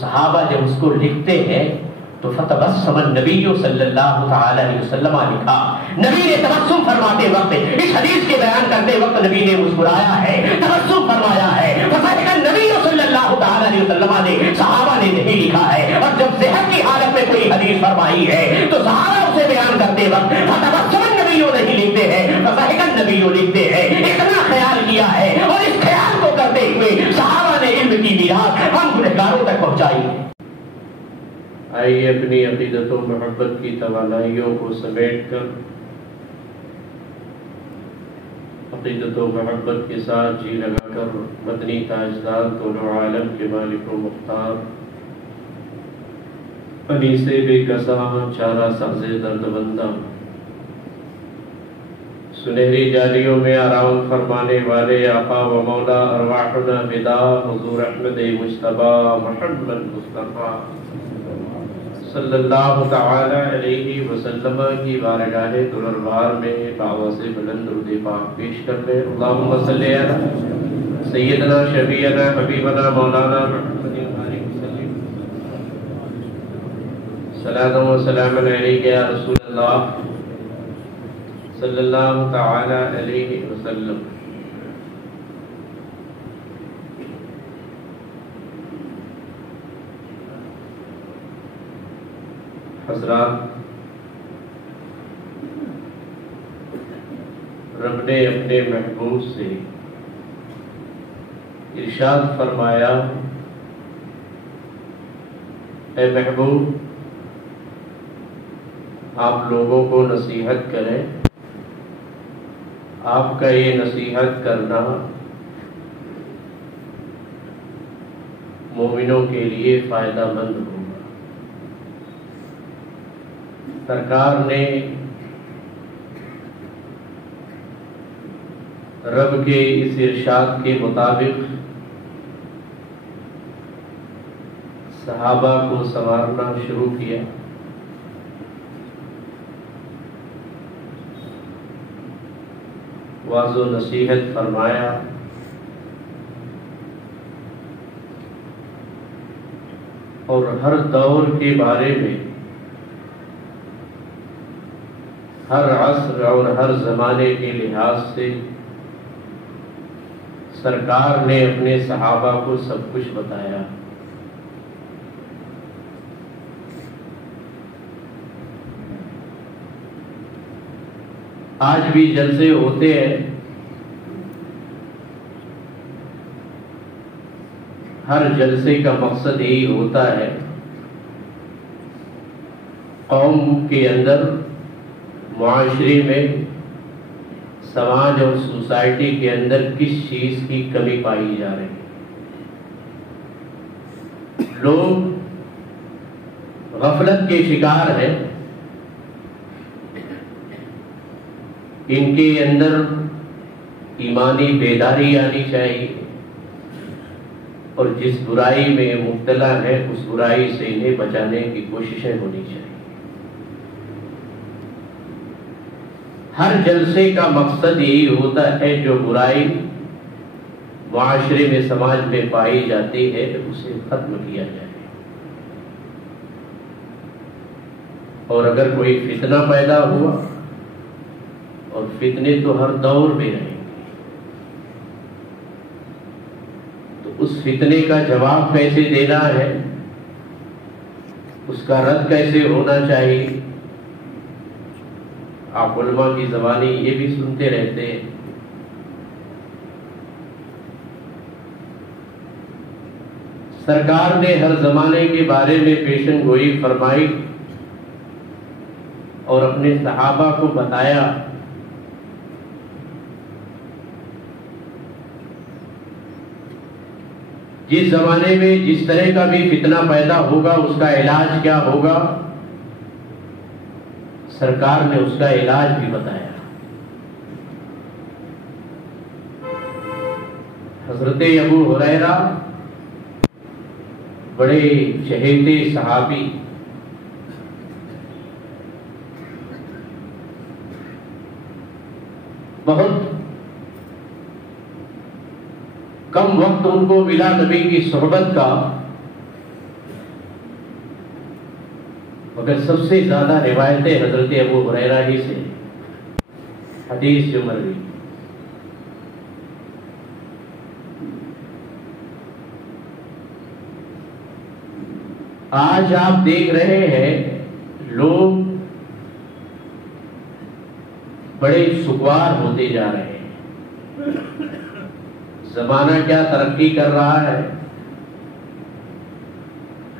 صحابہ جب اس کو لکھتے ہیں تو فتبسم النبی صلی اللہ تعالی علیہ وسلم لکھا، نبی نے تبسم فرماتے وقت، اس حدیث کے بیان کرتے وقت نبی نے مسکرایا ہے، تبسم فرمایا ہے۔ فصدق النبی صلی اللہ تعالی علیہ وسلم نے، صحابہ نے نہیں لکھا ہے۔ اور جب صحت کی حالت میں کوئی حدیث فرمائی ہے تو صحابہ اسے بیان کرتے وقت فتبسم النبی نہیں لکھتے ہیں، فصدق النبی لکھتے ہیں۔ اتنا خیال کیا ہے، اور اس خیال کو کرتے ہوئے صحابہ نے علم کی میراث ہم گنہگاروں تک پہنچائی ہے۔ آئیے اپنی عقیدت و محبت کی توانائیوں کو سمیٹ کر عقیدت و محبت کے ساتھ جی لگا کر مدنی تاجدار دونوں عالم کے مالک و مختار انیس بے کساں چارہ ساز درد بندہ سنہری جالیوں میں آرام فرمانے والے آقا و مولا ارواحنا فدا حضور احمد مجتبی محمد مصطفیٰ صلی اللہ تعالی علیہ وسلم کی بارگاہ دربار میں باعث بلند درود پاک پیش کر لیں۔ اللہم صلی علی سیدنا شفیعنا حبیبنا مولانا محمد صلاۃ و سلام علیک یا رسول اللہ صلی اللہ تعالی علیہ وسلم۔ حضرات، رب نے اپنے محبوب سے ارشاد فرمایا، اے محبوب آپ لوگوں کو نصیحت کریں، آپ کا یہ نصیحت کرنا مومنوں کے لیے فائدہ مند ہوگا۔ سرکار نے رب کے اس ارشاد کے مطابق صحابہ کو سنوارنا شروع کیا۔ واعظ و نصیحت فرمایا، اور ہر دور کے بارے میں، ہر عصر اور ہر زمانے کے لحاظ سے سرکار نے اپنے صحابہ کو سب کچھ بتایا۔ آج بھی جلسے ہوتے ہیں، ہر جلسے کا مقصد یہی ہوتا ہے قوم کے اندر، معاشرے میں، سماج اور سوسائٹی کے اندر کس چیز کی کمی پائی جا رہی ہے۔ لوگ غفلت کے شکار ہیں، ان کے اندر ایمانی بیداری آنی چاہیے، اور جس برائی میں مبتلا ہے اس برائی سے انہیں بچانے کی کوششیں ہونی چاہیے۔ ہر جلسے کا مقصد یہی ہوتا ہے جو برائی معاشرے میں، سماج میں پائی جاتی ہے اسے ختم کیا جائے، اور اگر کوئی فتنہ پیدا ہوا، اور فتنے تو ہر دور میں رہیں گے، تو اس فتنے کا جواب کیسے دینا ہے، اس کا رد کیسے ہونا چاہیے۔ آپ علماء کی زبانی یہ بھی سنتے رہتے ہیں، سرکار نے ہر زمانے کے بارے میں پیشن گوئی فرمائی اور اپنے صحابہ کو بتایا۔ جس زمانے میں جس طرح کا بھی فتنہ پیدا ہوگا اس کا علاج کیا ہوگا، سرکار نے اس کا علاج بھی بتایا۔ حضرت ابو ہریرہ بڑے چہیتے صحابی، بہت کم وقت ان کو ملا نبی کی صحبت کا، مگر سب سے زیادہ روایتیں حضرت ابو ہریرہ ہی سے حدیث جو مروی. آج آپ دیکھ رہے ہیں لوگ بڑے سکوار ہوتے جا رہے ہیں. زمانہ کیا ترقی کر رہا ہے،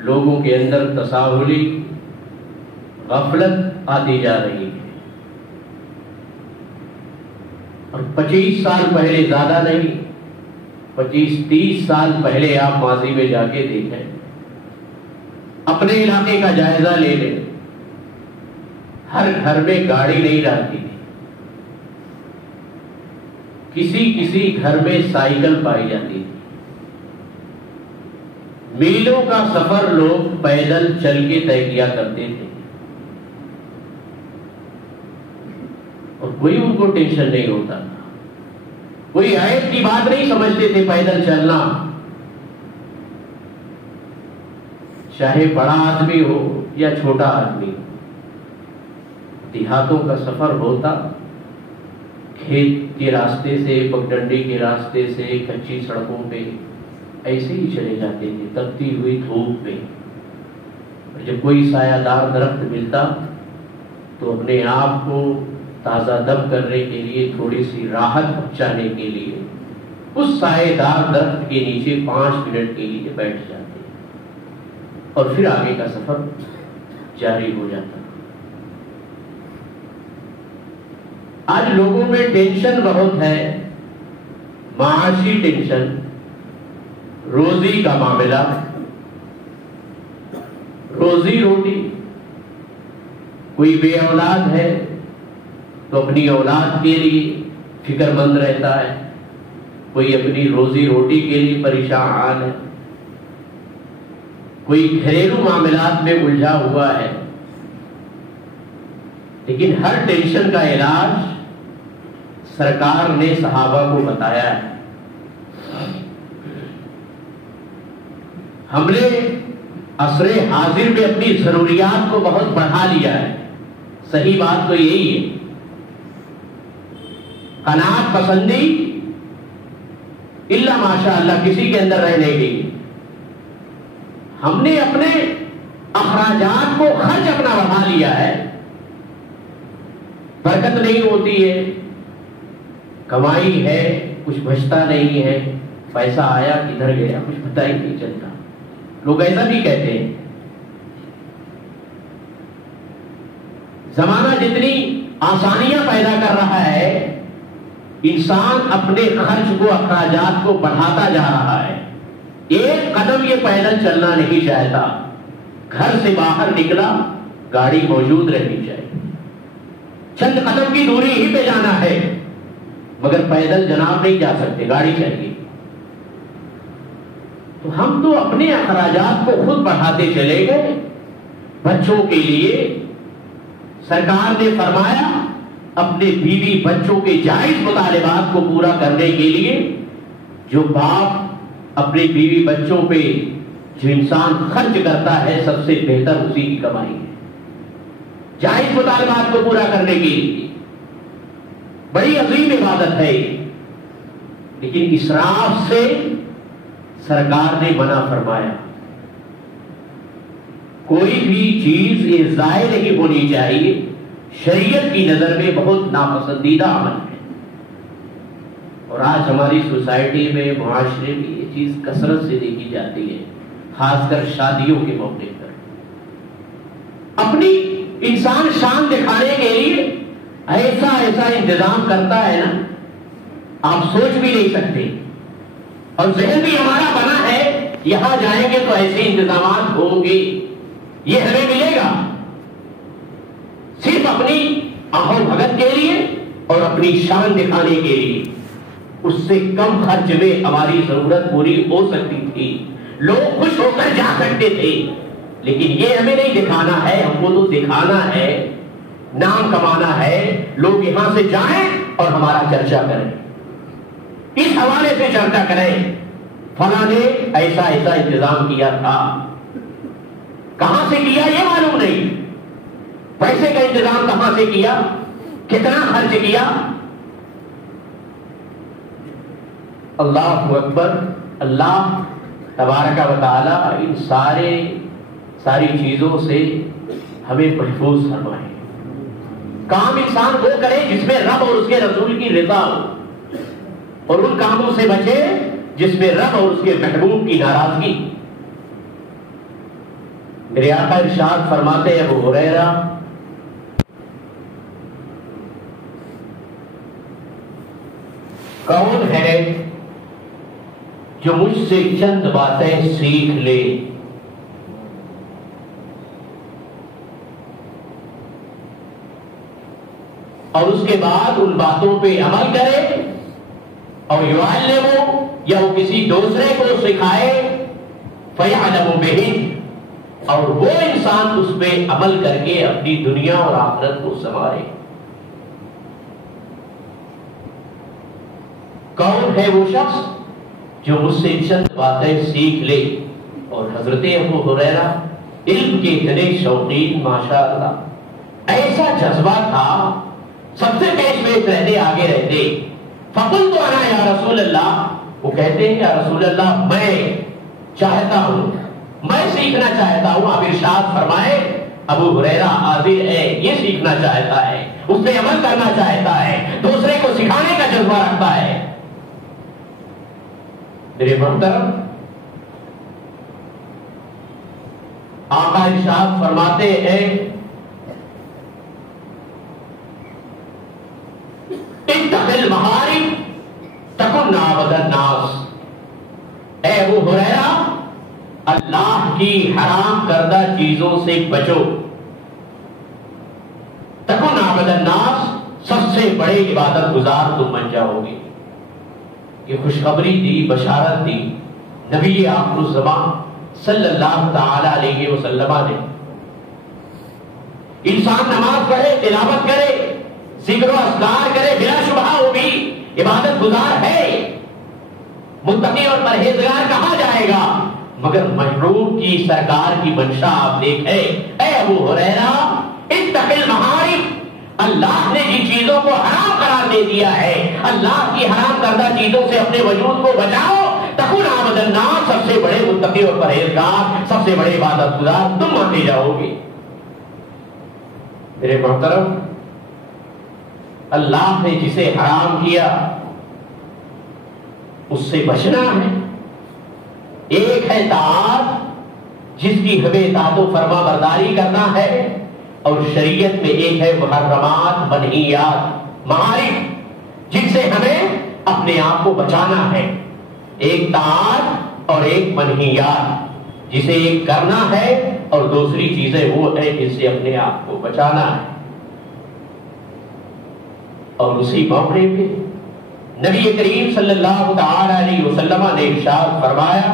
لوگوں کے اندر تساہلی غفلت آتی جا رہی ہے. اور 25 سال پہلے، زیادہ نہیں، 25-30 سال پہلے آپ ماضی میں جا کے دیکھیں، اپنے علاقے کا جائزہ لے لیں، ہر گھر میں گاڑی نہیں رہتی تھی، کسی گھر میں سائیکل پائی جاتی تھی. میلوں کا سفر لوگ پیدل چل کے طے کیا کرتے تھے اور کوئی ان کو ٹینشن نہیں ہوتا تھا، کوئی عیب کی بات نہیں سمجھتے تھے پیدل چلنا. چاہے بڑا آدمی ہو یا چھوٹا آدمی ہو، دیہاتوں کا سفر ہوتا، کھیت کے راستے سے، پگڈنڈی کے راستے سے، کچی سڑکوں پہ ایسے ہی چلے جاتے تھے تپتی ہوئی دھوپ میں. اور جب کوئی سایہ دار درخت ملتا تو اپنے آپ کو تازہ دم کرنے کے لیے، تھوڑی سی راحت پہنچانے کے لیے اس سایہ دار درخت کے نیچے 5 منٹ کے لیے بیٹھ جاتے اور پھر آگے کا سفر جاری ہو جاتا. آج لوگوں میں ٹینشن بہت ہے، معاشی ٹینشن، روزی کا معاملہ، روزی روٹی. کوئی بے اولاد ہے تو اپنی اولاد کے لیے فکر مند رہتا ہے، کوئی اپنی روزی روٹی کے لیے پریشان ہے، کوئی گھریلو معاملات میں الجھا ہوا ہے. لیکن ہر ٹینشن کا علاج سرکار نے صحابہ کو بتایا ہے. ہم نے عصر حاضر میں اپنی ضروریات کو بہت بڑھا لیا ہے. صحیح بات تو یہی ہے. قناعت پسندی الا ماشاء اللہ کسی کے اندر رہنے کی. ہم نے اپنے اخراجات کو خرچ اپنا بڑھا لیا ہے، برکت نہیں ہوتی ہے، کمائی ہے کچھ بچتا نہیں ہے، پیسہ آیا کدھر گیا کچھ پتہ ہی نہیں چلتا. لوگ ایسا بھی کہتے ہیں. زمانہ جتنی آسانیاں پیدا کر رہا ہے، انسان اپنے خرچ کو، اخراجات کو بڑھاتا جا رہا ہے. ایک قدم یہ پیدل چلنا نہیں چاہتا، گھر سے باہر نکلا گاڑی موجود رہنی چاہیے، چند قدم کی دوری ہی پہ جانا ہے، مگر پیدل جناب نہیں جا سکتے، گاڑی چاہیے. تو ہم تو اپنے اخراجات کو خود بڑھاتے چلے گئے. بچوں کے لیے سرکار نے فرمایا اپنے بیوی بچوں کے جائز مطالبات کو پورا کرنے کے لیے جو باپ اپنے بیوی بچوں پہ جو انسان خرچ کرتا ہے سب سے بہتر اسی کی کمائی ہے. جائز مطالبات کو پورا کرنے کے لیے بڑی عظیم عبادت ہے، لیکن اسراف سے سرکار نے منع فرمایا. کوئی بھی چیز یہ ضائع نہیں ہونی چاہیے، شریعت کی نظر میں بہت ناپسندیدہ عمل ہے. اور آج ہماری سوسائٹی میں، معاشرے میں یہ چیز کثرت سے دیکھی جاتی ہے، خاص کر شادیوں کے موقع پر. اپنی انسان شان دکھانے کے لیے ایسا انتظام کرتا ہے نا، آپ سوچ بھی نہیں سکتے. اور ذہن بھی ہمارا بنا ہے یہاں جائیں گے تو ایسے انتظامات ہوں گے، یہ ہمیں ملے گا. صرف اپنی آہو بھگت کے لیے اور اپنی شان دکھانے کے لیے. اس سے کم خرچ میں ہماری ضرورت پوری ہو سکتی تھی، لوگ خوش ہو کر جا سکتے تھے. لیکن یہ ہمیں نہیں دکھانا ہے، ہم کو تو دکھانا ہے، نام کمانا ہے، لوگ یہاں سے جائیں اور ہمارا چرچا کریں، اس حوالے سے چرچا کریں فلاں نے ایسا انتظام کیا تھا. کہاں سے کیا یہ معلوم نہیں، پیسے کا انتظام کہاں سے کیا، کتنا خرچ کیا؟ اللہ اکبر۔ اللہ تبارک و تعالی ان ساری چیزوں سے ہمیں محفوظ فرمائے۔ کام انسان وہ کرے جس میں رب اور اس کے رسول کی رضا ہو، اور ان کاموں سے بچے جس میں رب اور اس کے محبوب کی ناراضگی۔ میرے آقا ارشاد فرماتے ہیں، ابو ہریرہ کون ہے جو مجھ سے چند باتیں سیکھ لے اور اس کے بعد ان باتوں پہ عمل کرے، اور یعلمہ یا وہ کسی دوسرے کو سکھائے، فیعلم بہ اور وہ انسان اس پہ عمل کر کے اپنی دنیا اور آخرت کو سنوارے۔ کون ہے وہ شخص جو مجھ سے چند باتیں سیکھ لے؟ اور حضرت ابو ہریرہ علم کے اتنے شوقین، ماشاءاللہ، ایسا جذبہ تھا، سب سے پیش رہتے، آگے رہتے۔ فقلت انا یا رسول اللہ، وہ کہتے ہیں یا رسول اللہ میں چاہتا ہوں، میں سیکھنا چاہتا ہوں۔ آپ ارشاد فرمائے ابو ہریرہ حاضر ہے، یہ سیکھنا چاہتا ہے، اس پہ عمل کرنا چاہتا ہے، دوسرے کو سکھانے کا جذبہ رکھتا ہے۔ میرے محترم، آقا ارشاد فرماتے ہیں، اتق المحارم تکن عبد الناس، اے ابو ہریرہ اللہ کی حرام کردہ چیزوں سے بچو، تکن عبد الناس سب سے بڑے عبادت گزار تم بن جاؤ گے۔ یہ خوشخبری دی، بشارت دی نبی آخر الزمان صلی اللہ تعالی علیہ وسلم نے۔ انسان نماز پڑھے، تلاوت کرے، ذکر و اذکار کرے، بلا شبہ وہ بھی عبادت گزار ہے، متقی اور پرہیزگار کہا جائے گا، مگر محبوب کی سرکار کی منشا آپ دیکھیں، اے ابو ہریرہ اتق المحارم، اللہ نے جن چیزوں کو حرام قرار دے دیا ہے، اللہ کی حرام کردہ چیزوں سے اپنے وجود کو بچاؤ، تکن عبد الناس، سب سے بڑے متقی اور پرہیزگار، سب سے بڑے عبادت گزار تم مانے جاؤ گے۔ میرے محترم، اللہ نے جسے حرام کیا اس سے بچنا ہے۔ ایک ہے طاعت جس کی ہمیں اطاعت و فرما برداری کرنا ہے، اور شریعت میں ایک ہے محرمات، منہیات، معارف جن سے ہمیں اپنے آپ کو بچانا ہے۔ ایک طاعت اور ایک منہیات، جسے ایک کرنا ہے اور دوسری چیزیں وہ ہے جس سے اپنے آپ کو بچانا ہے۔ اور اسی موقع پہ نبی کریم صلی اللہ تعالی علیہ وسلم نے ارشاد فرمایا،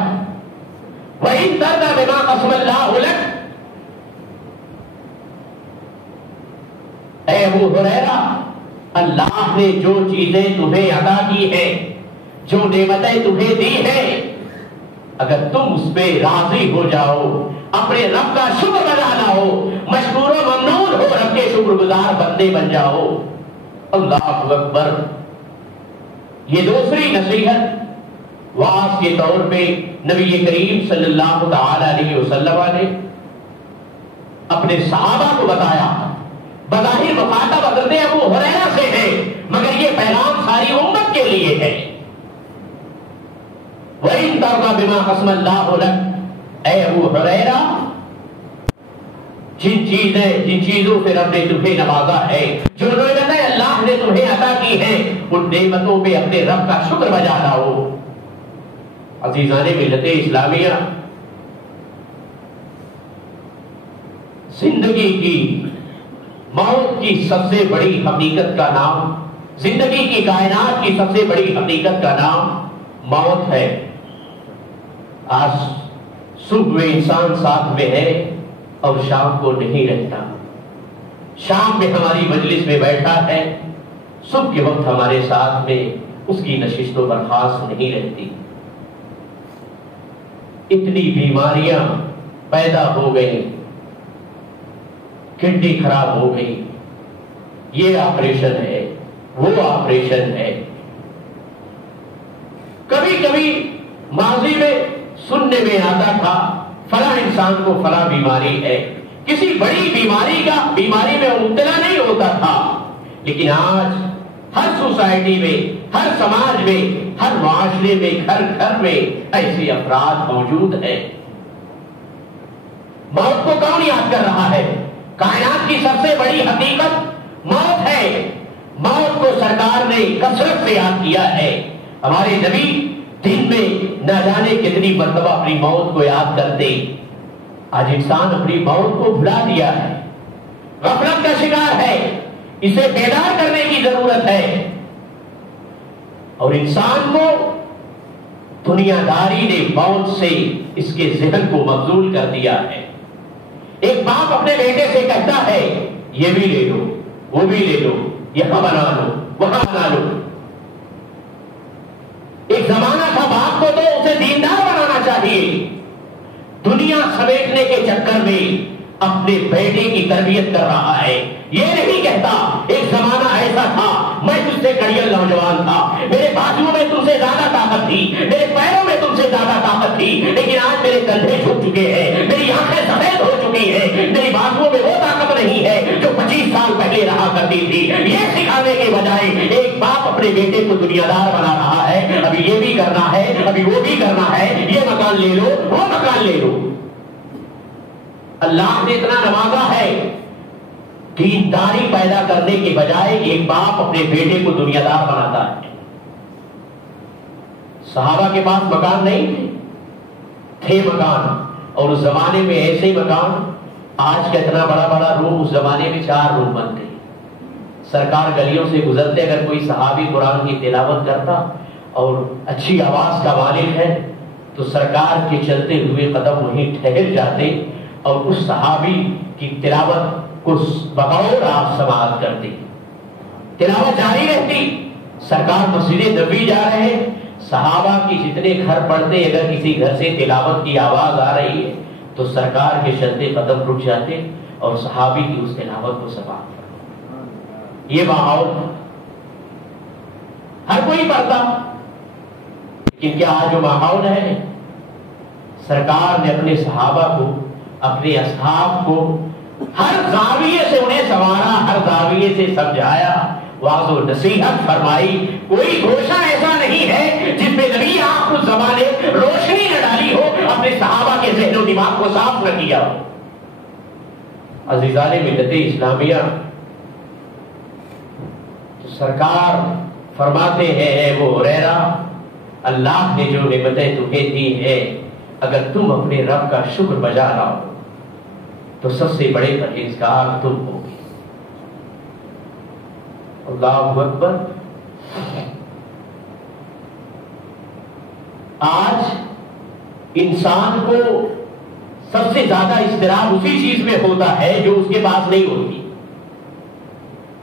وَإِن تَرْضَىٰ بِمَا قَسَمَ اللَّهُ لَكَ، اے ابو ہریرہ اللہ نے جو چیزیں تمہیں عطا کی ہیں، جو نعمتیں تمہیں دی ہیں، اگر تم اس پہ راضی ہو جاؤ، اپنے رب کا شکر ادا لاؤ، مشکور و ممنون ہو، رب کے شکر گزار بندے بن جاؤ۔ اللہ اکبر۔ یہ دوسری نصیحت واعظ کے طور پہ نبی کریم صلی اللہ تعالی علیہ وسلم نے اپنے صحابہ کو بتایا۔ بظاہر مخاطب حضرت ابو ہریرہ سے ہے، مگر یہ پیغام ساری امت کے لیے ہے۔ وَإِن تَرْضَىٰ بِمَا قَسَمَ اللَّهُ لَكَ، اے ابو ہریرہ جن چیزوں سے رب نے تمہیں نوازا ہے، جو نعمتیں اللہ نے تمہیں عطا کی ہیں، ان نعمتوں پہ اپنے رب کا شکر بجا لاؤ۔ عزیزان ملت اسلامیہ، زندگی کی موت کی سب سے بڑی حقیقت کا نام، زندگی کی کائنات کی سب سے بڑی حقیقت کا نام موت ہے۔ آج صبح انسان ساتھ میں ہے اور شام کو نہیں رہتا، شام میں ہماری مجلس میں بیٹھا ہے، صبح کے وقت ہمارے ساتھ میں اس کی نشست و برخاست نہیں رہتی۔ اتنی بیماریاں پیدا ہو گئی، کڈنی خراب ہو گئی، یہ آپریشن ہے، وہ آپریشن ہے. کبھی کبھی ماضی میں سننے میں آتا تھا فلاں انسان کو فلاں بیماری ہے، کسی بڑی بیماری میں مبتلا نہیں ہوتا تھا. لیکن آج ہر سوسائٹی میں، ہر سماج میں، ہر معاشرے میں، گھر گھر میں ایسے افراد موجود ہیں. موت کو کون یاد کر رہا ہے؟ کائنات کی سب سے بڑی حقیقت موت ہے. موت کو سرکار نے کثرت سے یاد کیا ہے. ہمارے نبی دن میں نہ جانے کتنی مرتبہ اپنی موت کو یاد کرتے. آج انسان اپنی موت کو بھلا دیا ہے، غفلت کا شکار ہے. اسے بیدار کرنے کی ضرورت ہے. اور انسان کو دنیا داری نے موت سے اس کے ذہن کو مبذول کر دیا ہے. ایک باپ اپنے بیٹے سے کہتا ہے یہ بھی لے لو، وہ بھی لے لو، یہاں بنا لو، وہاں بنا لو. ایک زمانہ تھا باپ کو تو اسے دیندار بنانا چاہیے. دنیا سمیٹنے کے چکر میں اپنے بیٹے کی تربیت کر رہا ہے. یہ نہیں کہتا ایک زمانہ ایسا تھا میں تجھ سے کڑیل نوجوان تھا، میرے بازوؤں میں تم سے زیادہ طاقت تھی، میرے پیروں میں تم سے زیادہ طاقت تھی، لیکن آج میرے کندھے جھک چکے ہیں، میری آنکھیں سفید ہو چکی ہیں، میری بازوؤں میں وہ طاقت نہیں ہے جو 25 سال پہلے رہا کرتی تھی. یہ سکھانے کے بجائے ایک باپ اپنے بیٹے کو دنیا دار بنا رہا ہے. ابھی یہ بھی کرنا ہے، ابھی وہ بھی کرنا ہے، یہ مکان لے لو، وہ مکان لے لو. اللہ نے اتنا نوازا ہے، دینداری پیدا کرنے کے بجائے ایک باپ اپنے بیٹے کو دنیا دار بناتا ہے. صحابہ کے پاس مکان نہیں تھے مکان، اور اس زمانے میں ایسے مکان، آج کا اتنا بڑا بڑا روم، اس زمانے میں 4 روم بنتے. سرکار گلیوں سے گزرتے، اگر کوئی صحابی قرآن کی تلاوت کرتا اور اچھی آواز کا مالک ہے تو سرکار کے چلتے ہوئے قدم وہیں ٹھہر جاتے اور اس صحابی کی تلاوت کو بغور آپ سماعت کرتی. تلاوت جاری رہتی. سرکار مسجد نبوی جا رہے ہیں، صحابہ کی جتنے گھر پڑتے، اگر کسی گھر سے تلاوت کی آواز آ رہی ہے تو سرکار کے چلتے قدم رک جاتے اور صحابی کی اس تلاوت کو سماعت کرتے. یہ ماحول ہر کوئی پڑھتا، لیکن کیا آج جو ماحول ہے؟ سرکار نے اپنے صحابہ کو، اپنے اصحاب کو ہر زاویے سے انہیں سنوارا، ہر زاویے سے سمجھایا، واضح و نصیحت فرمائی. کوئی گوشہ ایسا نہیں ہے جس پہ نبی آپ اس زمانے روشنی نہ ڈالی ہو، اپنے صحابہ کے ذہن و دماغ کو صاف نہ کیا ہو. عزیزان ملت اسلامیہ، تو سرکار فرماتے ہیں اے ابو ہریرہ، اللہ نے جو نعمتیں تمہیں دی ہیں، اگر تم اپنے رب کا شکر بجا لاؤ تو سب سے بڑے پرہیزگار تم ہوگے. اللہ اکبر. آج انسان کو سب سے زیادہ اضطراب اسی چیز میں ہوتا ہے جو اس کے پاس نہیں ہوتی.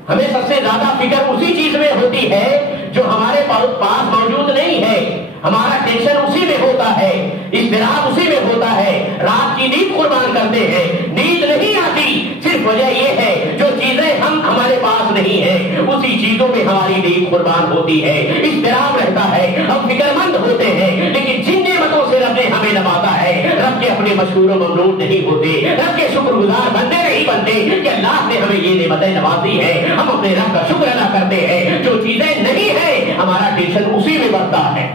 ہمیں سب سے زیادہ فکر اسی چیز میں ہوتی ہے جو ہمارے پاس موجود نہیں ہے. ہمارا ٹینشن اسی میں ہوتا ہے، اضطراب اسی میں ہوتا ہے. رات کی نیند قربان کرتے ہیں، نیند نہیں آتی، صرف وجہ یہ ہے جو چیزیں ہمارے پاس نہیں ہیں اسی چیزوں میں ہماری نیند قربان ہوتی ہے. اضطراب رہتا ہے، ہم فکر مند ہوتے ہیں، لیکن جن نعمتوں سے رب نے ہمیں نوازا ہے، رب کے اپنے مشکور و ممنون نہیں ہوتے، رب کے شکر گزار بندے نہیں بنتے کہ اللہ نے ہمیں یہ نعمتیں نوازی ہیں. ہم اپنے رب کا شکر ادا کرتے ہیں. جو چیزیں نہیں ہیں ہمارا ٹینشن اسی میں بڑھتا ہے.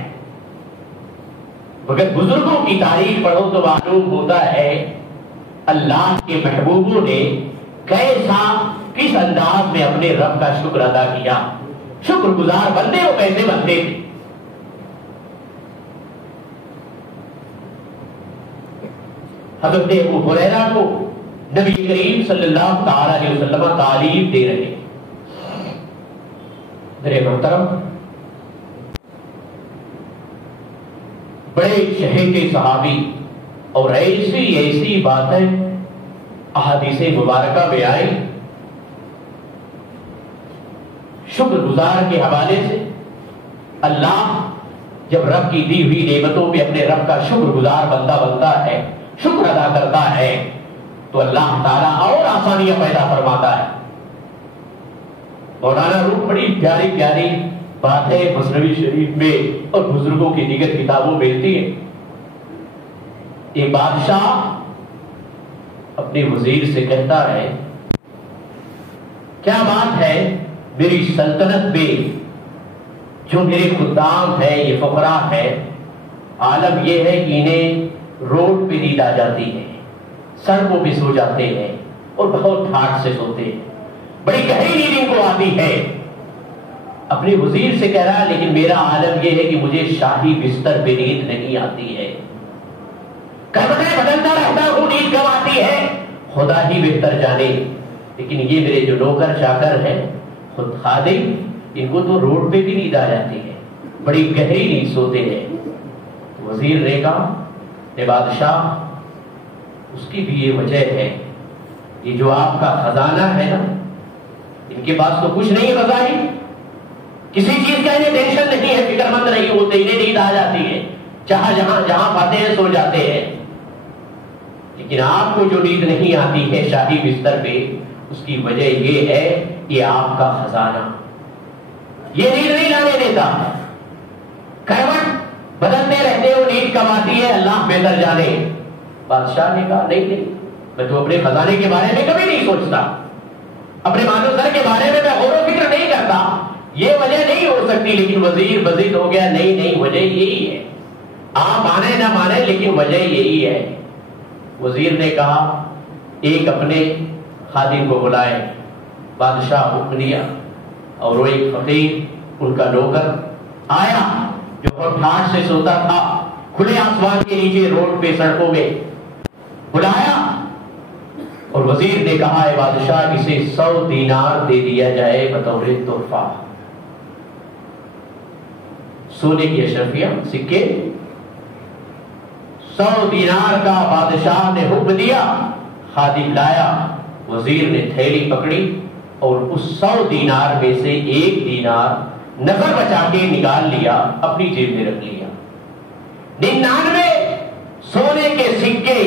مگر بزرگوں کی تاریخ پڑھو تو معلوم ہوتا ہے اللہ کے محبوبوں نے کیسا، کس انداز میں اپنے رب کا شکر ادا کیا. شکر گزار بندے وہ کیسے بنتے تھے. حضرت ابو ہریرہ کو نبی کریم صلی اللہ تعالی علیہ وسلم تعلیم دے رہے. میرے محترم، بڑے چہیتے صحابی، اور ایسی باتیں احادیث مبارکہ میں آئی شکر گزار کے حوالے سے. اللہ جب رب کی دی ہوئی نعمتوں پہ اپنے رب کا شکر گزار بندہ بنتا ہے، شکر ادا کرتا ہے، تو اللہ تعالیٰ اور آسانیاں پیدا فرماتا ہے. مولانا روم بڑی پیاری پیاری باتیں مثنوی شریف میں اور بزرگوں کی دیگر کتابوں میں ملتی ہیں. ایک بادشاہ اپنے وزیر سے کہتا ہے کیا بات ہے میری سلطنت میں جو میرے خدام ہیں یہ فقراء ہے، عالم یہ ہے کہ انہیں روڈ پہ نیند آ جاتی ہے، سڑکوں پہ سو جاتے ہیں اور بہت ٹھاٹ سے سوتے ہیں، بڑی گہری نیند ان کو آتی ہے. اپنے وزیر سے کہہ رہا ہے لیکن میرا عالم یہ ہے کہ مجھے شاہی بستر پہ نیند نہیں آتی ہے، کربٹیں بدلتا رہتا ہوں، نیند کب آتی ہے خدا ہی بہتر جانے. لیکن یہ میرے جو نوکر چاکر ہیں خود خادم، ان کو تو روڈ پہ بھی نیند آ جاتی ہے، بڑی گہری نیند سوتے ہیں. وزیر نے کہا اے بادشاہ اس کی بھی یہ وجہ ہے، یہ جو آپ کا خزانہ ہے نا، ان کے پاس تو کچھ نہیں غذائی، کسی چیز کا انہیں ٹینشن نہیں ہے، فکر مند نہیں ہوتے، انہیں نیند آ جاتی ہے، جہاں پاتے ہیں سو جاتے ہیں. لیکن آپ کو جو نیند نہیں آتی ہے شاہی بستر پہ، اس کی وجہ یہ ہے کہ آپ کا خزانہ یہ نیند نہیں لانے دیتا. کروٹ بدلتے رہتے ہو، نیند کب آتی ہے اللہ بہتر جانے. بادشاہ نے کہا نہیں، میں تو اپنے خزانے کے بارے میں کبھی نہیں سوچتا، اپنے مانو سر کے بارے میں غور و فکر نہیں کرتا، یہ وجہ نہیں ہو سکتی. لیکن وزیر بزد ہو گیا، نہیں وجہ یہی ہے، آپ مانے نہ مانے لیکن وجہ یہی ہے. وزیر نے کہا ایک اپنے خادم کو بلائے. بادشاہ حکم دیا اور وہ ایک فقیر ان کا نوکر آیا جو بہت ٹھاٹ سے سوتا تھا، کھلے آسمان کے نیچے روڈ پہ سڑکوں میں بلایا. اور وزیر نے کہا اے بادشاہ اسے 100 دینار دے دیا جائے بطور تحفہ. سونے کی اشرفیاں سکے 100 دینار کا بادشاہ نے حکم دیا. خادم لایا، وزیر نے تھیلی پکڑی اور اس 100 دینار میں سے 1 دینار نظر بچا کے نکال لیا، اپنی جیب میں رکھ لیا. 99 سونے کے سکے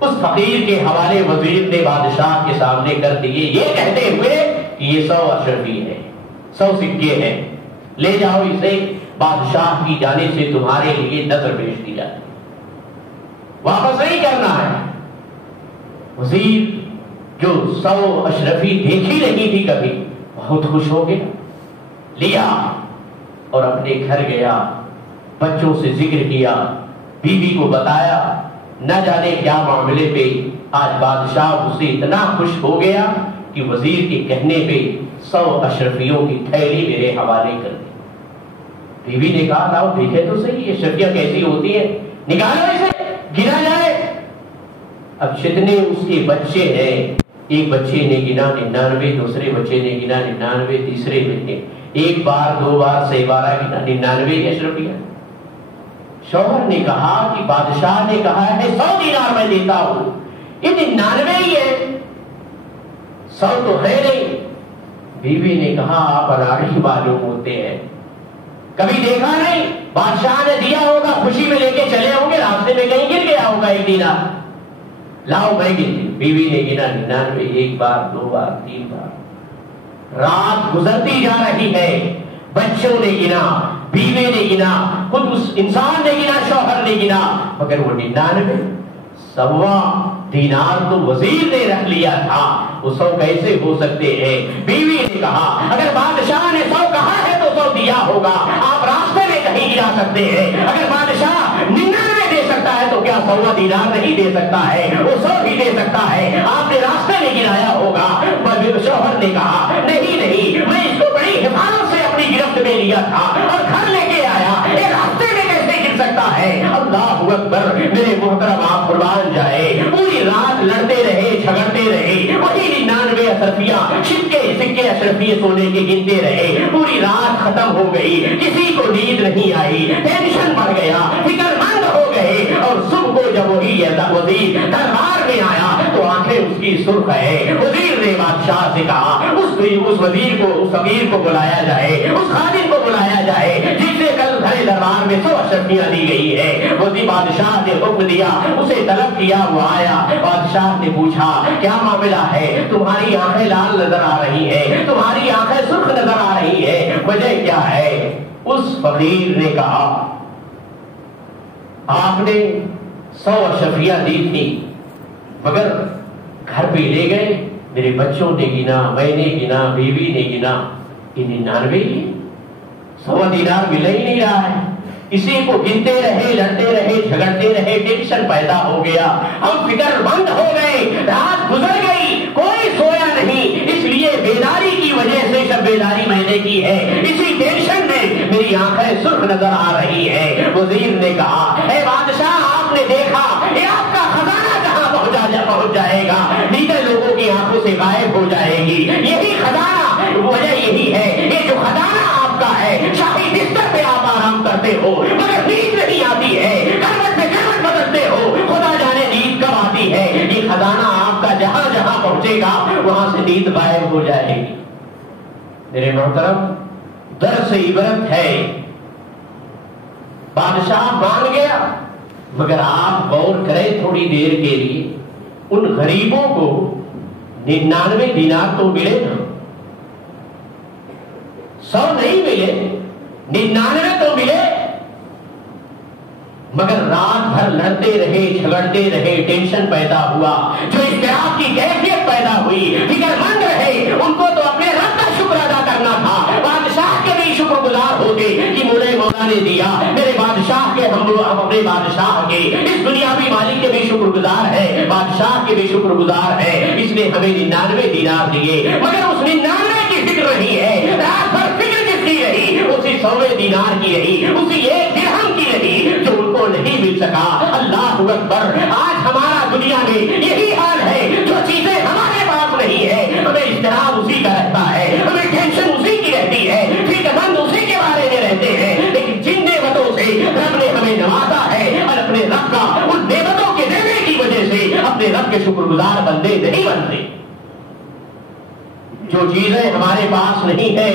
اس فقیر کے حوالے وزیر نے بادشاہ کے سامنے کر دیے، یہ کہتے ہوئے کہ یہ 100 اشرفی ہے، 100 سکے ہیں، لے جاؤ اسے بادشاہ کی جانب سے تمہارے لیے نظر پیش کی جائے، واپس نہیں کرنا ہے. وزیر جو 100 اشرفی دیکھی نہیں تھی کبھی بہت خوش ہو گیا، لیا اور اپنے گھر گیا، بچوں سے ذکر کیا، بیوی کو بتایا. نہ جانے کیا معاملے پہ آج بادشاہ اس سے اتنا خوش ہو گیا کہ وزیر کے کہنے پہ 100 اشرفیوں کی تھیلی میرے حوالے کر دی. بیوی نے کہا لاؤ دیکھے تو صحیح یہ اشرفیاں کیسی ہوتی ہیں، نکالو اسے گنا جائے. اب جتنے اس کے بچے ہیں، ایک بچے نے گنا 99، دوسرے بچے نے گنا 99، تیسرے نے ایک بار 2 بار 6 بار گنا 99 اشرفیاں. شوہر نے کہا کہ بادشاہ نے کہا ہے 100 دینار میں دیتا ہوں، یہ 99 ہی ہے، 100 تو ہے نہیں. بیوی نے کہا آپ اناڑی معلوم ہوتے ہیں، کبھی دیکھا نہیں بادشاہ نے دیا ہوگا خوشی میں لے کے چلے ہوں گے، راستے میں کہیں گر گیا ہوگا 1 دینار، لاؤ میں گنتی. بیوی نے گنا 99، 1 بار 2 بار 3 بار. رات گزرتی جا رہی ہے، بچوں نے گنا، بیوی نے گنا، خود اس انسان نے گنا، شوہر نے گنا، مگر وہ 99 100 دینار تو وزیر نے رکھ لیا تھا، وہ 100 کیسے ہو سکتے ہیں؟ بیوی نے کہا اگر بادشاہ نے 100 کہا ہے تو 100 دیا ہوگا، آپ راستے میں کہیں گرا سکتے ہیں. اگر بادشاہ 99 دے سکتا ہے تو کیا 100 دینار نہیں دے سکتا ہے؟ وہ 100 بھی دے سکتا ہے، آپ نے راستے میں گرایا ہوگا. شوہر نے کہا نہیں میں اس کو بڑی حفاظت سے اپنی گرفت میں لیا تھا اور گھر لے کے آیا، یہ راستے میں کیسے گر سکتا ہے؟ اللہ اکبر. میرے محترم آپ قربان جائے، پوری رات لڑتے رہے، جھگڑتے رہے، وہی 99 اشرفیاں سکے اشرفیے سونے کے گنتے رہے. پوری رات ختم ہو گئی، کسی کو نیند نہیں آئی، ٹینشن بڑھ گیا، فکر مند ہو گئے. اور صبح کو جب وہی وزیر دربار میں آیا تو آنکھیں اس کی سرخ ہے. وزیر نے بادشاہ سے کہا اس وزیر کو، اس فقیر کو بلایا جائے، اس خادم کو بلایا جائے جس سے کل گھر دربار میں 100 اشرفیاں دی گئی ہے. وزیر بادشاہ نے حکم دیا, اسے طلب کیا, وہ آیا. بادشاہ نے پوچھا کیا معاملہ ہے, تمہاری آنکھیں لال نظر آ رہی ہیں, تمہاری آنکھیں سرخ نظر آ رہی ہے, وجہ کیا ہے؟ اس فقیر نے کہا آپ نے 100 اشرفیاں دی تھی مگر گھر پہ لے گئے, میرے بچوں نے گنا, میں نے گنا, بیوی نے گنا, 99 100 دینار مل ہی نہیں رہا ہے. اسی کو گنتے رہے, لڑتے رہے, جھگڑتے رہے, ٹینشن پیدا ہو گیا, ہم فکر مند ہو گئے, رات گزر گئی, کوئی سویا نہیں. اس لیے بیداری کی وجہ سے شب بیداری میں نے کی ہے, اسی ٹینشن میں میری آنکھیں سرخ نظر آ رہی ہے. وزیر نے کہا اے بادشاہ, آپ نے دیکھا یہ آپ کا خزانہ کہاں پہنچ جائے گا, دیگر لوگوں کی آنکھوں سے غائب ہو جائے گی. یہی خزانہ, وجہ یہی ہے, یہ جو خزانہ آپ کا ہے, شاہی بستر پہ آپ آرام کرتے ہو مگر نیند نہیں آتی ہے, کروٹ پہ کروٹ بدلتے ہو, خدا جانے نیند کب آتی ہے. یہ خزانہ آپ کا جہاں جہاں پہنچے گا وہاں سے نیند غائب ہو جائے گی. میرے محترم, درس عبرت ہے. بادشاہ مان گیا مگر آپ غور کریں تھوڑی دیر کے لیے, ان غریبوں کو 99 دینار تو ملے نا, 100 نہیں ملے, 99 تو ملے, مگر رات بھر لڑتے رہے, جھگڑتے رہے, ٹینشن پیدا ہوا, جو اضطراب کی کیفیت پیدا ہوئی, فکر مند رہے. ان کو تو اپنے رب کا شکر ادا کرنا تھا, بادشاہ کے بھی شکر گزار ہوتے کہ مجھے مولا نے دیا. میرے بادشاہ کے, ہم اپنے بادشاہ کے, اس دنیاوی مالک کے بھی شکر گزار ہے, بادشاہ کے بھی شکر گزار ہے, اس نے ہمیں 99 دینار دیے. مگر اس 99 کی فکر نہیں ہے, رات بھر فکر کس کی رہی, اسی 100 دینار کی رہی, اسی 1 درہم کی رہی جو ان کو نہیں مل سکا. اللہ اکبر, آج ہمارا دنیا میں یہی حال ہے, جو چیزیں ہمارے پاس نہیں ہے ہمیں اضطراب اسی کا رہتا ہے, ہمیں ٹینشن اسی کی رہتی ہے, فکر مند اسی کے بارے میں رہتے ہیں. لیکن جن نعمتوں سے رب نے ہمیں نوازا ہے اور اپنے رب کا ان نعمتوں کے دینے کی وجہ سے اپنے رب کے شکر گزار بندے نہیں بنتے. جو چیزیں ہمارے پاس نہیں ہے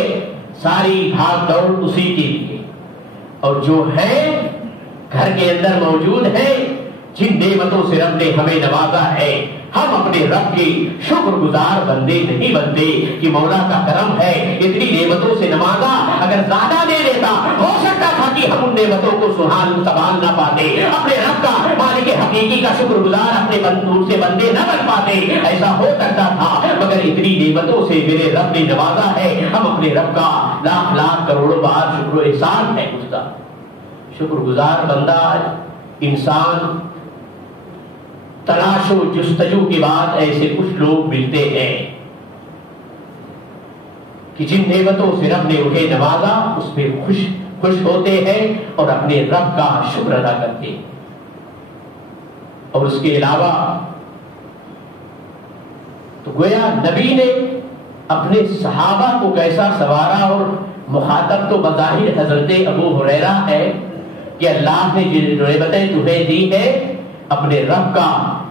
ساری بھاگ دوڑ اسی کے لیے, اور جو ہے گھر کے اندر موجود ہے, جن نعمتوں سے رب نے ہمیں نوازا ہے, ہم اپنے رب کے شکر گزار بندے نہیں بنتے کہ مولا کا کرم ہے, اتنی نعمتوں سے نوازا, اگر زیادہ دے دیتا ہو سکتا تھا کہ ہم ان نعمتوں کو سنبھال نہ پاتے, اپنے رب کا مالک حقیقی کا شکر گزار اپنے بندوں سے بندے نہ بن پاتے, ایسا ہو سکتا تھا. مگر اتنی نعمتوں سے میرے رب نے نوازا ہے, ہم اپنے رب کا لاکھ لاکھ کروڑوں بار شکر و احسان ہے اس کا. شکر گزار بندہ انسان تلاش و جستجو کے بعد ایسے کچھ لوگ ملتے ہیں کہ جن نعمتوں سے رب نے انہیں نوازا اس پہ خوش ہوتے ہیں اور اپنے رب کا شکر ادا کرتے ہیں. اور اس کے علاوہ تو گویا نبی نے اپنے صحابہ کو کیسا سوارا, اور مخاطب تو بظاہر حضرت ابو ہریرہ ہے کہ اللہ نے جو نعمتیں تمہیں دی ہے اپنے رب کا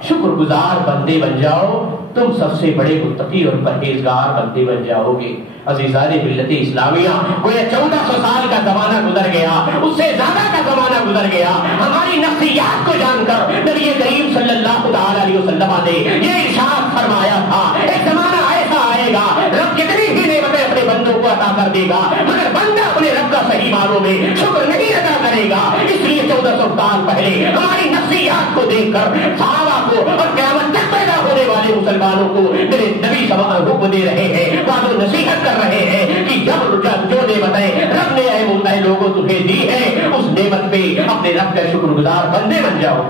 شکر گزار بندے بن جاؤ, تم سب سے بڑے متقی اور پرہیزگار بندے بن جاؤ گے. عزیزان ملت اسلامیہ, گویا 1400 سال کا زمانہ گزر گیا, اس سے زیادہ کا زمانہ گزر گیا. ہماری نفسیات کو جان کر نبی کریم صلی اللہ تعالی علیہ وسلم نے یہ ارشاد فرمایا تھا, ایک زمانہ ایسا آئے گا رب کتنی ہی نعمتیں اپنے بندوں کو عطا کر دے گا مگر بندہ اپنے رب کا صحیح معنوں میں شکر نہیں ادا کرے گا. اس لیے 1400 سال پہلے ہماری نفسیات کو دیکھ کر صحابہ کو اور قیامت تک پیدا ہونے والے مسلمانوں کو میرے نبی حکم دے رہے ہیں, وعد و نصیحت کر رہے ہیں کہ جب جو نعمتیں رب نے اے لوگوں تمہیں دی ہے اس نعمت پہ اپنے رب کا شکر گزار بندے بن جاؤ.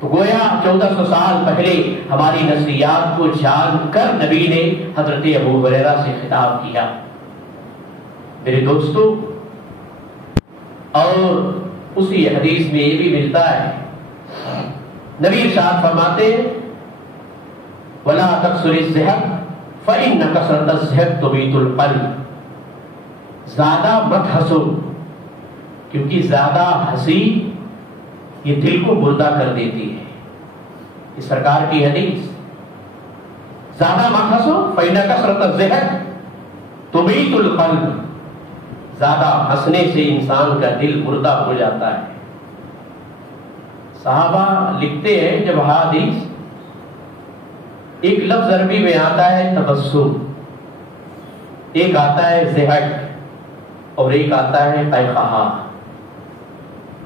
تو گویا 1400 سال پہلے ہماری نظریات کو جان کر نبی نے حضرت ابو ہریرہ سے خطاب کیا. میرے دوستو, اور اسی حدیث میں یہ بھی ملتا ہے, نبی ارشاد فرماتے وَلَا تَكْسُرِ الزِّهَقْ فَإِنَّ كَسْرَةَ الزِّهَقْ تُمِيتُ الْقَلْبَ, زیادہ مت ہنسو کیونکہ زیادہ ہنسی یہ دل کو مردہ کر دیتی ہے. یہ سرکار کی حدیث, زیادہ مت ہنسو فَإِنَّ كَسْرَةَ الزِّهَقْ تُمِيتُ الْقَلْبَ, زیادہ ہنسنے سے انسان کا دل مردہ ہو جاتا ہے۔ صحابہ لکھتے ہیں جب حدیث، ایک لفظ عربی میں آتا ہے تبسم، ایک آتا ہے ضحک اور ایک آتا ہے قہقہا۔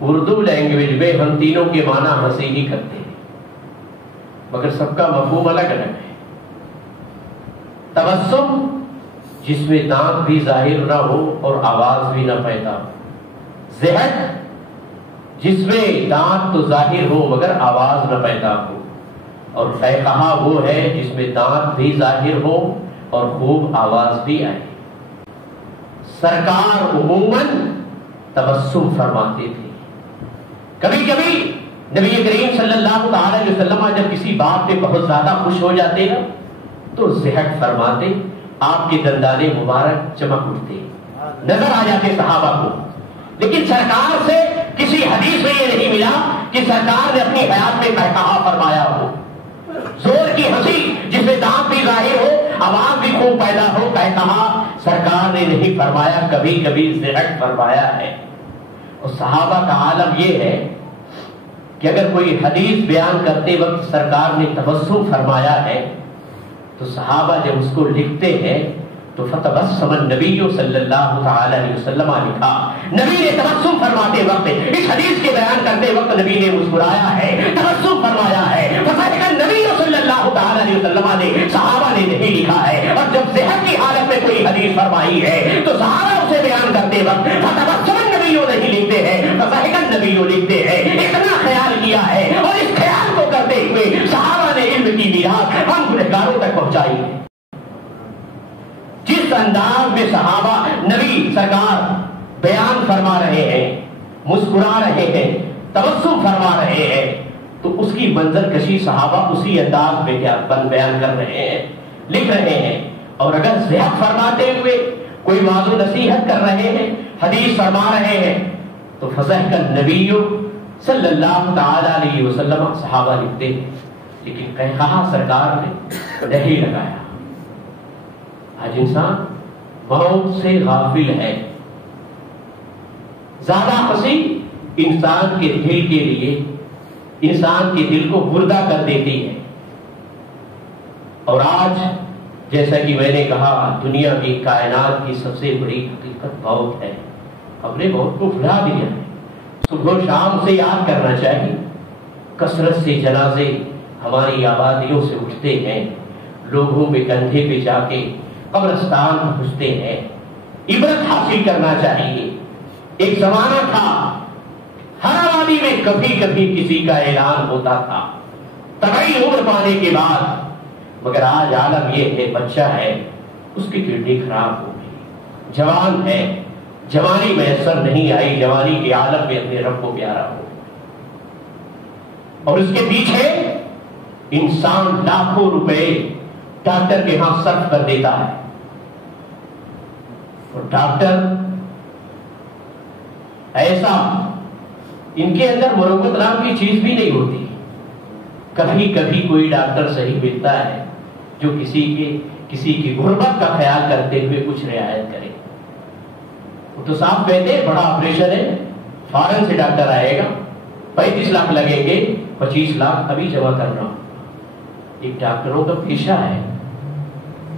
اردو لینگویج میں ہم تینوں کے معنی ہنسی ہی کرتے ہیں، مگر سب کا مفہوم الگ الگ ہے۔ تبسم جس میں دانت بھی ظاہر نہ ہو اور آواز بھی نہ پیدا ہو، ضحک جس میں دانت تو ظاہر ہو مگر آواز نہ پیدا ہو، اور قہقہا وہ ہے جس میں دانت بھی ظاہر ہو اور خوب آواز بھی آئے۔ سرکار عموماً تبسم فرماتے تھے۔ کبھی کبھی نبی کریم صلی اللہ تعالی علیہ وسلم جب کسی بات پہ بہت زیادہ خوش ہو جاتے نا تو ضحک فرماتے، آپ کے دندان مبارک چمک اٹھتے، نظر آ جاتے صحابہ کو۔ لیکن سرکار سے کسی حدیث میں یہ نہیں ملا کہ سرکار نے اپنی حیات میں قہقہا فرمایا ہو، زور کی ہنسی جس میں دانت بھی ظاہر ہو، آواز بھی خوب پیدا ہو، قہقہا سرکار نے نہیں فرمایا، کبھی کبھی ضحک فرمایا ہے۔ اور صحابہ کا عالم یہ ہے کہ اگر کوئی حدیث بیان کرتے وقت سرکار نے تبسم فرمایا ہے تو صحابہ جب اس کو لکھتے ہیں تو فتبسم النبی صلی اللہ تعالی علیہ وسلم لکھا، نبی نے تبسم فرماتے وقت، اس حدیث کے بیان کرتے وقت نبی نے مسکرایا ہے، تبسم فرمایا ہے۔ فضحک النبی صلی اللہ تعالی علیہ وسلم نے، صحابہ نے نہیں لکھا ہے۔ اور جب ضحک کی حالت میں کوئی حدیث فرمائی ہے تو صحابہ اسے بیان کرتے وقت فتبسم النبی نہیں لکھتے ہیں، فضحک النبی لکھتے ہیں۔ اتنا خیال کیا ہے اور اس خیال کو کرتے ہوئے صحابہ نے علم کی میراث ہم گنہگاروں تک پہنچائی ہے۔ جس انداز میں صحابہ نبی سرکار بیان فرما رہے ہیں، مسکرا رہے ہیں، تبسم فرما رہے ہیں، تو اس کی منظر کشی صحابہ اسی انداز میں بیان کر رہے ہیں، لکھ رہے ہیں۔ اور اگر ضحک فرماتے ہوئے کوئی واضح نصیحت کر رہے ہیں، حدیث فرما رہے ہیں، تو فضحک النبی صلی اللہ تعالی علیہ وسلم صحابہ لکھتے ہیں، لیکن قہقہا سرکار نے نہیں لگایا۔ آج انسان موت سے غافل ہے۔ زیادہ ہنسی انسان کے دل کے لیے، انسان کے دل کو مردہ کر دیتی ہے۔ اور آج جیسا کہ میں نے کہا، دنیا کی کائنات کی سب سے بڑی حقیقت موت ہے۔ ہم نے موت کو بھلا دیا ہے، صبح و شام سے یاد کرنا چاہیے۔ کثرت سے جنازے ہماری آبادیوں سے اٹھتے ہیں، لوگوں میں کندھے پہ جا کے قبرستان پہنچتے ہیں۔ عبرت حاصل کرنا چاہیے۔ ایک زمانہ تھا ہر آبادی میں کبھی کبھی کسی کا اعلان ہوتا تھا طبعی عمر پانے کے بعد، مگر آج عالم یہ ہے، بچہ ہے اس کی کڈنی خراب ہو گئی، جوان ہے جوانی میسر نہیں آئی، جوانی کے عالم میں اپنے رب کو پیارا ہو، اور اس کے پیچھے انسان لاکھوں روپے ڈاکٹر کے ہاں صرف کر دیتا ہے، اور ڈاکٹر ایسا، ان کے اندر مروت نام کی چیز بھی نہیں ہوتی۔ کبھی کبھی کوئی ڈاکٹر صحیح ملتا ہے جو کسی کی غربت کا خیال کرتے ہوئے کچھ رعایت کرے۔ وہ تو صاحب کہتے ہیں بڑا آپریشن ہے، فارن سے ڈاکٹر آئے گا، 35 لاکھ لگیں گے، 25 لاکھ ابھی جمع کرنا۔ ایک ڈاکٹروں کا پیشہ ہے،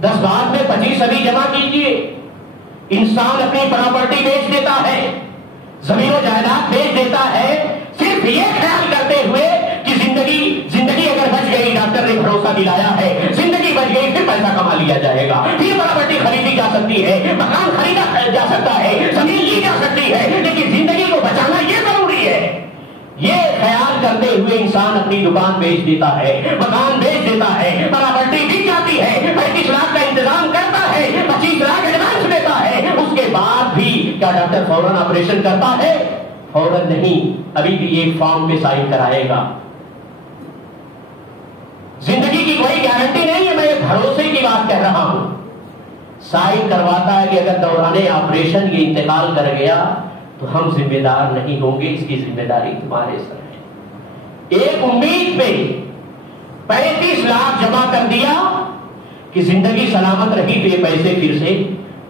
10 بعد میں 25 ابھی جمع کیجیے۔ انسان اپنی پراپرٹی بیچ دیتا ہے، زمین و جائیداد بیچ دیتا ہے، صرف یہ خیال کرتے ہوئے کہ زندگی اگر بچ گئی، ڈاکٹر نے بھروسہ دلایا ہے، زندگی بچ گئی پھر پیسہ کما لیا جائے گا، پھر پراپرٹی خریدی جا سکتی ہے، مکان خریدا جا سکتا ہے، زمین لی جا سکتی ہے، لیکن زندگی کو بچانا یہ ضروری ہے۔ یہ خیال کرتے ہوئے انسان اپنی دکان بیچ دیتا ہے، مکان بیچ دیتا ہے، پراپرٹی بک جاتی ہے، 35 لاکھ کا انتظام کرتا ہے، 25 لاکھ ایڈوانس دیتا ہے، اس کے بعد بھی کیا ڈاکٹر فوراً آپریشن کرتا ہے؟ فوراً نہیں، ابھی بھی ایک فارم پہ سائن کرائے گا۔ زندگی کی کوئی گارنٹی نہیں ہے، میں ایک بھروسے کی بات کہہ رہا ہوں۔ سائن کرواتا ہے کہ اگر دوران آپریشن یہ انتقال کر گیا تو ہم ذمہ دار نہیں ہوں گے، اس کی ذمہ داری تمہارے سر ہے۔ ایک امید پہ 35 لاکھ جمع کر دیا کہ زندگی سلامت رہی تو یہ پیسے پھر سے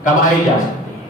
کمائے جا سکتے ہیں۔